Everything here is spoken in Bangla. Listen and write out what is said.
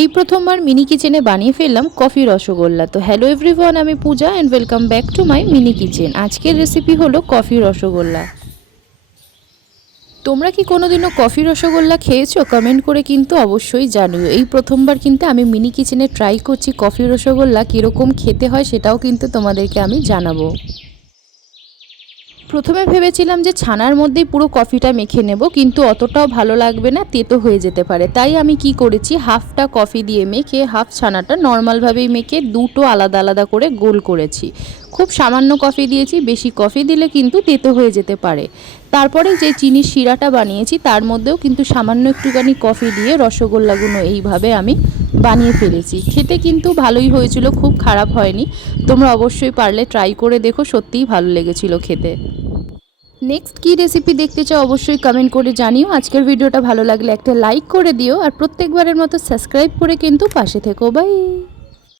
এই প্রথমবার মিনি কিচেনে বানিয়ে ফেললাম কফি রসগোল্লা। তো হ্যালো এভরিওয়ান, আমি Puja and welcome back to my mini kitchen. আজকের রেসিপি হলো কফি রসগোল্লা। তোমরা কি কোনোদিনও কফি রসগোল্লা খেয়েছো? কমেন্ট করে কিন্তু অবশ্যই জানিও। এই প্রথমবার কিন্তু আমি মিনি কিচেনে ট্রাই করছি কফি রসগোল্লা কীরকম খেতে হয় সেটাও কিন্তু তোমাদেরকে আমি জানাবো। প্রথমে ভেবেছিলাম যে ছানার মধ্যেই পুরো কফিটা মেখে নেব, কিন্তু অতটাও ভালো লাগবে না, তেতো হয়ে যেতে পারে। তাই আমি কি করেছি, হাফটা কফি দিয়ে মেখে হাফ ছানাটা নর্মালভাবেই মেখে দুটো আলাদা আলাদা করে গোল করেছি। খুব সামান্য কফি দিয়েছি, বেশি কফি দিলে কিন্তু তেতো হয়ে যেতে পারে। তারপরে যে চিনির শিরাটা বানিয়েছি তার মধ্যেও কিন্তু সামান্য একটুখানি কফি দিয়ে রসগোল্লাগুলো এইভাবে আমি বানিয়ে ফেলেছি। খেতে কিন্তু ভালোই হয়েছিল, খুব খারাপ হয়নি। তোমরা অবশ্যই পারলে ট্রাই করে দেখো, সত্যিই ভালো লেগেছিল খেতে। নেক্সট কী রেসিপি দেখতে চাও অবশ্যই কমেন্ট করে জানিও। আজকের ভিডিওটা ভালো লাগলে একটা লাইক করে দিও, আর প্রত্যেকবারের মতো সাবস্ক্রাইব করে কিন্তু পাশে থেকো। বাই।